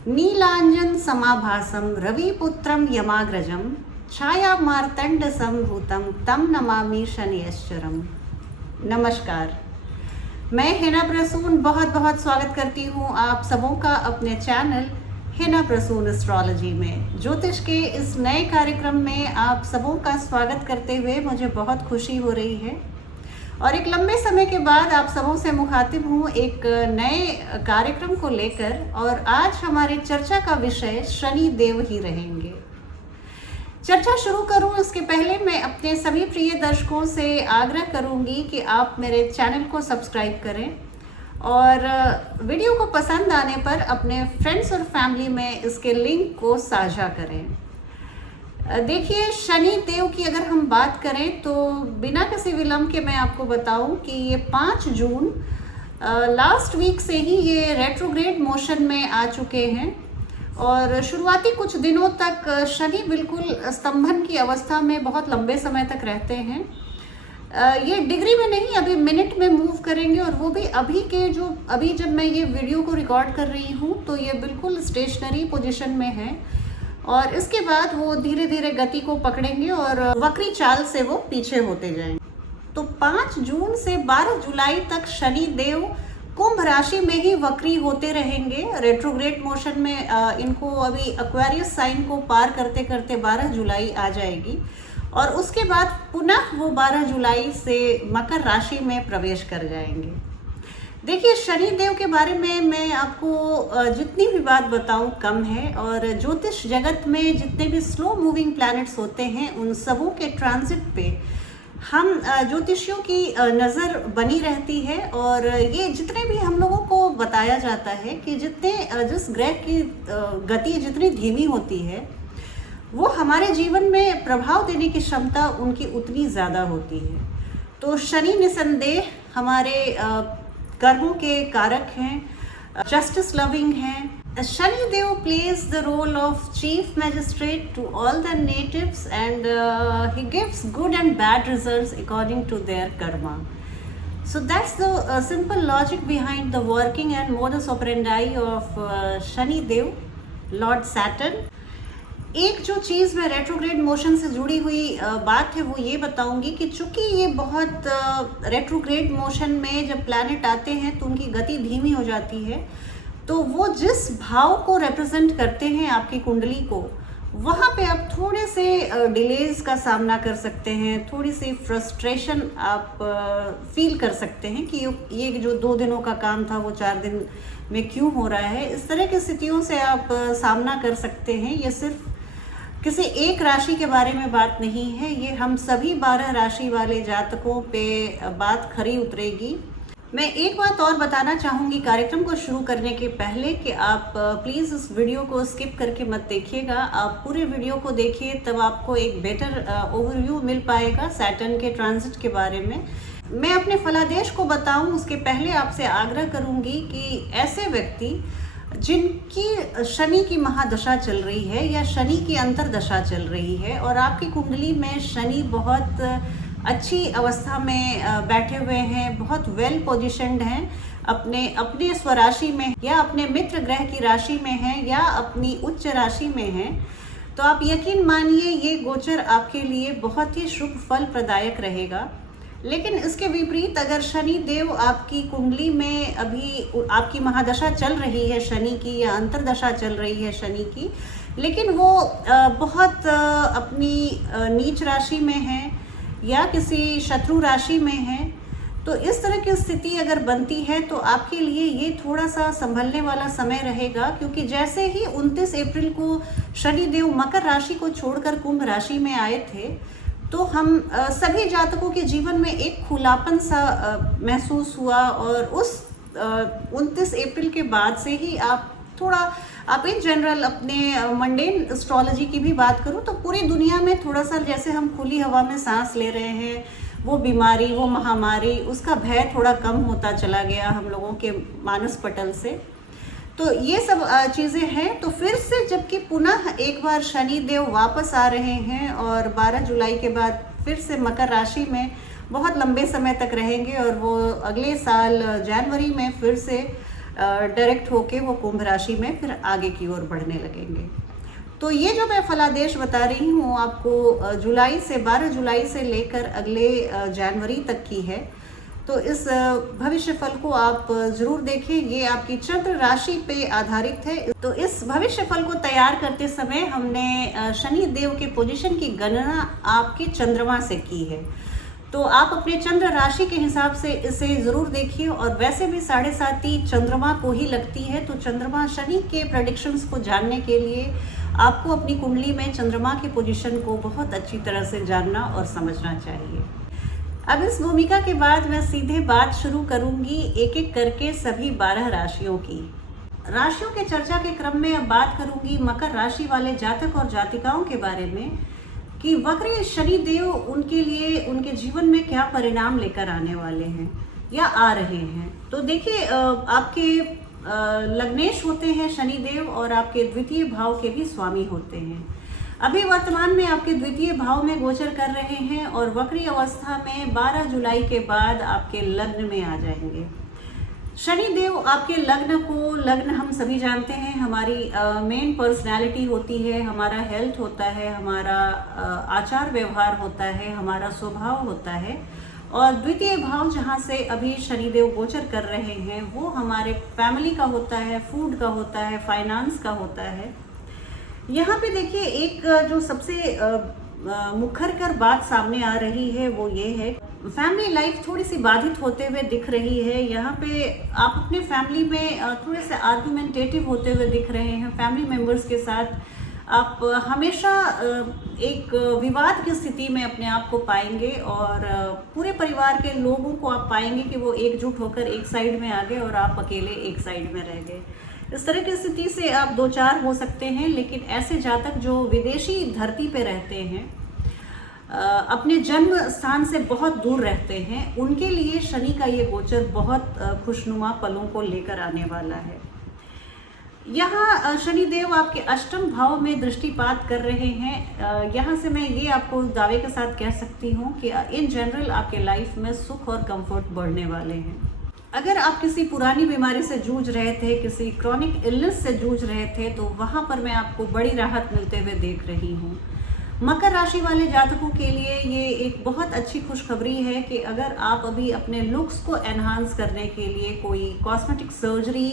नीलांजन समाभासम रविपुत्रम यमाग्रजम छाया मार्तंड संभूतम तम नमामि शनिश्चरम। नमस्कार, मैं हिना प्रसून बहुत बहुत स्वागत करती हूँ आप सबों का अपने चैनल हिना प्रसून एस्ट्रोलॉजी में। ज्योतिष के इस नए कार्यक्रम में आप सबों का स्वागत करते हुए मुझे बहुत खुशी हो रही है और एक लंबे समय के बाद आप सबों से मुखातिब हूँ एक नए कार्यक्रम को लेकर। और आज हमारी चर्चा का विषय शनि देव ही रहेंगे। चर्चा शुरू करूँ इसके पहले मैं अपने सभी प्रिय दर्शकों से आग्रह करूँगी कि आप मेरे चैनल को सब्सक्राइब करें और वीडियो को पसंद आने पर अपने फ्रेंड्स और फैमिली में इसके लिंक को साझा करें। देखिए, शनि देव की अगर हम बात करें तो बिना किसी विलंब के मैं आपको बताऊं कि ये 5 जून लास्ट वीक से ही ये रेट्रोग्रेड मोशन में आ चुके हैं और शुरुआती कुछ दिनों तक शनि बिल्कुल स्तंभन की अवस्था में बहुत लंबे समय तक रहते हैं। ये डिग्री में नहीं, अभी मिनट में मूव करेंगे और वो भी अभी जब मैं ये वीडियो को रिकॉर्ड कर रही हूँ तो ये बिल्कुल स्टेशनरी पोजीशन में है और इसके बाद वो धीरे धीरे गति को पकड़ेंगे और वक्री चाल से वो पीछे होते जाएंगे। तो 5 जून से 12 जुलाई तक शनि देव कुंभ राशि में ही वक्री होते रहेंगे रेट्रोग्रेड मोशन में। इनको अभी एक्वेरियस साइन को पार करते करते 12 जुलाई आ जाएगी और उसके बाद पुनः वो 12 जुलाई से मकर राशि में प्रवेश कर जाएंगे। देखिए, शनि देव के बारे में मैं आपको जितनी भी बात बताऊं कम है और ज्योतिष जगत में जितने भी स्लो मूविंग प्लैनेट्स होते हैं उन सबों के ट्रांजिट पे हम ज्योतिषियों की नज़र बनी रहती है। और ये जितने भी हम लोगों को बताया जाता है कि जिस ग्रह की गति जितनी धीमी होती है वो हमारे जीवन में प्रभाव देने की क्षमता उनकी उतनी ज़्यादा होती है। तो शनि निसंदेह हमारे कर्मों के कारक हैं, जस्टिस लविंग हैं। Shani Dev plays the role of chief magistrate to all the natives and he gives good and bad results according to their karma. So that's the simple logic behind the working and modus operandi of Shani Dev, lord Saturn. एक जो चीज़ मैं retrograde motion से जुड़ी हुई बात है वो ये बताऊंगी कि चूंकि ये बहुत रेट्रोग्रेड मोशन में जब प्लैनेट आते हैं तो उनकी गति धीमी हो जाती है, तो वो जिस भाव को रिप्रेजेंट करते हैं आपकी कुंडली को, वहाँ पे आप थोड़े से डिलेज का सामना कर सकते हैं, थोड़ी सी फ्रस्ट्रेशन आप फील कर सकते हैं कि ये जो 2 दिनों का काम था वो 4 दिन में क्यों हो रहा है। इस तरह की स्थितियों से आप सामना कर सकते हैं। ये सिर्फ किसी एक राशि के बारे में बात नहीं है, ये हम सभी 12 राशि वाले जातकों पे बात खरी उतरेगी। मैं एक बात और बताना चाहूँगी कार्यक्रम को शुरू करने के पहले कि आप प्लीज़ इस वीडियो को स्किप करके मत देखिएगा। आप पूरे वीडियो को देखिए, तब आपको एक बेटर ओवरव्यू मिल पाएगा सैटर्न के ट्रांजिट के बारे में। मैं अपने फलादेश को बताऊं उसके पहले आपसे आग्रह करूंगी कि ऐसे व्यक्ति जिनकी शनि की महादशा चल रही है या शनि की अंतरदशा चल रही है और आपकी कुंडली में शनि बहुत अच्छी अवस्था में बैठे हुए हैं, बहुत वेल पोजिशन्ड हैं, अपने स्वराशि में या अपने मित्र ग्रह की राशि में हैं या अपनी उच्च राशि में हैं, तो आप यकीन मानिए ये गोचर आपके लिए बहुत ही शुभ फल प्रदायक रहेगा। लेकिन इसके विपरीत अगर शनि देव आपकी कुंडली में अभी आपकी महादशा चल रही है शनि की या अंतरदशा चल रही है शनि की, लेकिन वो बहुत अपनी नीच राशि में है या किसी शत्रु राशि में है, तो इस तरह की स्थिति अगर बनती है तो आपके लिए ये थोड़ा सा संभलने वाला समय रहेगा। क्योंकि जैसे ही 29 अप्रैल को शनि देव मकर राशि को छोड़कर कुंभ राशि में आए थे तो हम सभी जातकों के जीवन में एक खुलापन सा महसूस हुआ और उस 29 अप्रैल के बाद से ही आप इन जनरल अपने मंडेन एस्ट्रोलॉजी की भी बात करूं तो पूरी दुनिया में थोड़ा सा जैसे हम खुली हवा में सांस ले रहे हैं, वो बीमारी, वो महामारी, उसका भय थोड़ा कम होता चला गया हम लोगों के मानस पटल से। तो ये सब चीज़ें हैं। तो फिर से जबकि पुनः एक बार शनि देव वापस आ रहे हैं और 12 जुलाई के बाद फिर से मकर राशि में बहुत लंबे समय तक रहेंगे और वो अगले साल जनवरी में फिर से डायरेक्ट होके वो कुंभ राशि में फिर आगे की ओर बढ़ने लगेंगे। तो ये जो मैं फलादेश बता रही हूँ आपको जुलाई से 12 जुलाई से लेकर अगले जनवरी तक की है। तो इस भविष्य फल को आप ज़रूर देखें। ये आपकी चंद्र राशि पे आधारित है। तो इस भविष्य फल को तैयार करते समय हमने शनि देव के पोजीशन की गणना आपके चंद्रमा से की है। तो आप अपने चंद्र राशि के हिसाब से इसे ज़रूर देखिए। और वैसे भी 7.5 चंद्रमा को ही लगती है। तो चंद्रमा शनि के प्रेडिक्शंस को जानने के लिए आपको अपनी कुंडली में चंद्रमा की पोजीशन को बहुत अच्छी तरह से जानना और समझना चाहिए। अब इस भूमिका के बाद मैं सीधे बात शुरू करूंगी एक एक करके सभी 12 राशियों की। राशियों के चर्चा के क्रम में अब बात करूंगी मकर राशि वाले जातक और जातिकाओं के बारे में कि वक्र शनि देव उनके लिए उनके जीवन में क्या परिणाम लेकर आने वाले हैं या आ रहे हैं। तो देखिए, आपके लग्नेश होते हैं शनि देव और आपके द्वितीय भाव के भी स्वामी होते हैं। अभी वर्तमान में आपके द्वितीय भाव में गोचर कर रहे हैं और वक्री अवस्था में 12 जुलाई के बाद आपके लग्न में आ जाएंगे। शनि देव आपके लग्न हम सभी जानते हैं हमारी मेन पर्सनैलिटी होती है, हमारा हेल्थ होता है, हमारा आचार व्यवहार होता है, हमारा स्वभाव होता है। और द्वितीय भाव जहाँ से अभी शनिदेव गोचर कर रहे हैं वो हमारे फैमिली का होता है, फूड का होता है, फाइनेंस का होता है। यहाँ पे देखिए, एक जो सबसे मुखर कर बात सामने आ रही है वो ये है, फैमिली लाइफ थोड़ी सी बाधित होते हुए दिख रही है। यहाँ पे आप अपने फैमिली में थोड़े से आर्गुमेंटेटिव होते हुए दिख रहे हैं। फैमिली मेम्बर्स के साथ आप हमेशा एक विवाद की स्थिति में अपने आप को पाएंगे और पूरे परिवार के लोगों को आप पाएंगे कि वो एकजुट होकर एक साइड में आ गए और आप अकेले एक साइड में रह गए। इस तरह की स्थिति से आप दो चार हो सकते हैं। लेकिन ऐसे जातक जो विदेशी धरती पे रहते हैं, अपने जन्म स्थान से बहुत दूर रहते हैं, उनके लिए शनि का ये गोचर बहुत खुशनुमा पलों को लेकर आने वाला है। यहाँ शनिदेव आपके अष्टम भाव में दृष्टिपात कर रहे हैं। यहाँ से मैं ये आपको दावे के साथ कह सकती हूँ कि इन जनरल आपके लाइफ में सुख और कंफर्ट बढ़ने वाले हैं। अगर आप किसी पुरानी बीमारी से जूझ रहे थे, किसी क्रॉनिक इलनेस से जूझ रहे थे, तो वहाँ पर मैं आपको बड़ी राहत मिलते हुए देख रही हूँ। मकर राशि वाले जातकों के लिए ये एक बहुत अच्छी खुशखबरी है कि अगर आप अभी अपने लुक्स को एनहांस करने के लिए कोई कॉस्मेटिक सर्जरी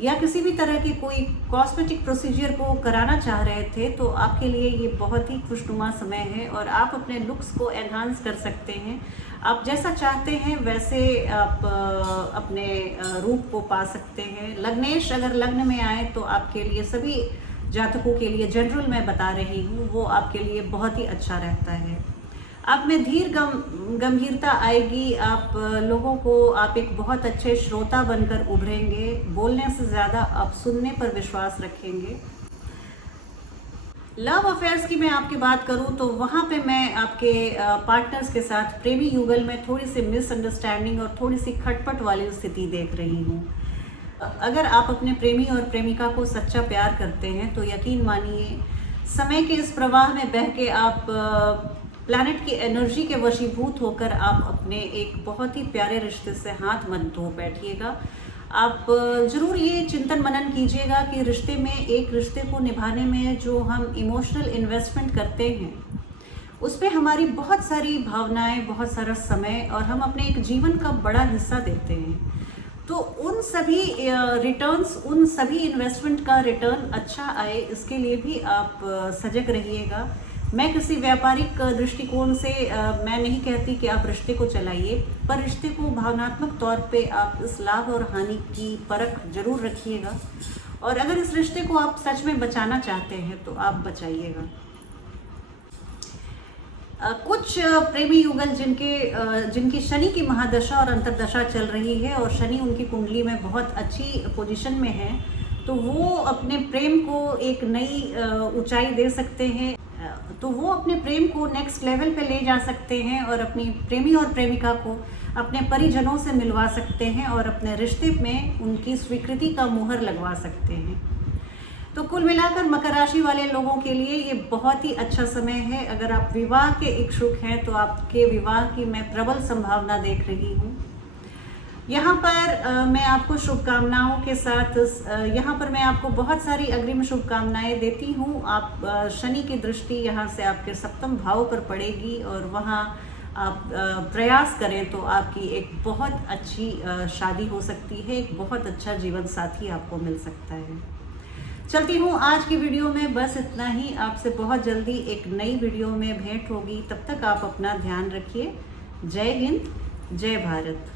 या किसी भी तरह की कोई कॉस्मेटिक प्रोसीजर को कराना चाह रहे थे, तो आपके लिए ये बहुत ही खुशनुमा समय है और आप अपने लुक्स को एनहांस कर सकते हैं। आप जैसा चाहते हैं वैसे आप अपने रूप को पा सकते हैं। लग्नेश अगर लग्न में आए तो आपके लिए, सभी जातकों के लिए जनरल मैं बता रही हूँ, वो आपके लिए बहुत ही अच्छा रहता है। आप में धीर गंभीरता आएगी। आप लोगों को, आप एक बहुत अच्छे श्रोता बनकर उभरेंगे। बोलने से ज़्यादा आप सुनने पर विश्वास रखेंगे। लव अफेयर्स की मैं आपकी बात करूं तो वहाँ पे मैं आपके पार्टनर्स के साथ प्रेमी युगल में थोड़ी सी मिसअंडरस्टैंडिंग और थोड़ी सी खटपट वाली स्थिति देख रही हूँ। अगर आप अपने प्रेमी और प्रेमिका को सच्चा प्यार करते हैं तो यकीन मानिए, समय के इस प्रवाह में बह के आप प्लैनेट की एनर्जी के वशीभूत होकर आप अपने एक बहुत ही प्यारे रिश्ते से हाथ मत धो बैठिएगा। आप ज़रूर ये चिंतन मनन कीजिएगा कि रिश्ते में, एक रिश्ते को निभाने में जो हम इमोशनल इन्वेस्टमेंट करते हैं उस पर हमारी बहुत सारी भावनाएं, बहुत सारा समय और हम अपने एक जीवन का बड़ा हिस्सा देते हैं। तो उन सभी रिटर्न्स, उन सभी इन्वेस्टमेंट का रिटर्न अच्छा आए, इसके लिए भी आप सजग रहिएगा। मैं किसी व्यापारिक दृष्टिकोण से मैं नहीं कहती कि आप रिश्ते को चलाइए, पर रिश्ते को भावनात्मक तौर पे आप इस लाभ और हानि की परख जरूर रखिएगा। और अगर इस रिश्ते को आप सच में बचाना चाहते हैं तो आप बचाइएगा। कुछ प्रेमी युगल जिनकी शनि की महादशा और अंतर्दशा चल रही है और शनि उनकी कुंडली में बहुत अच्छी पोजीशन में है, तो वो अपने प्रेम को एक नई ऊंचाई दे सकते हैं। तो वो अपने प्रेम को नेक्स्ट लेवल पे ले जा सकते हैं और अपनी प्रेमी और प्रेमिका को अपने परिजनों से मिलवा सकते हैं और अपने रिश्ते में उनकी स्वीकृति का मुहर लगवा सकते हैं। तो कुल मिलाकर मकर राशि वाले लोगों के लिए ये बहुत ही अच्छा समय है। अगर आप विवाह के इच्छुक हैं तो आपके विवाह की मैं प्रबल संभावना देख रही हूँ। यहाँ पर मैं आपको शुभकामनाओं के साथ यहाँ पर मैं आपको बहुत सारी अग्रिम शुभकामनाएं देती हूँ। आप शनि की दृष्टि यहाँ से आपके सप्तम भाव पर पड़ेगी और वहाँ आप प्रयास करें तो आपकी एक बहुत अच्छी शादी हो सकती है, एक बहुत अच्छा जीवन साथी आपको मिल सकता है। चलती हूँ आज की वीडियो में, बस इतना ही। आपसे बहुत जल्दी एक नई वीडियो में भेंट होगी, तब तक आप अपना ध्यान रखिए। जय हिंद, जय भारत।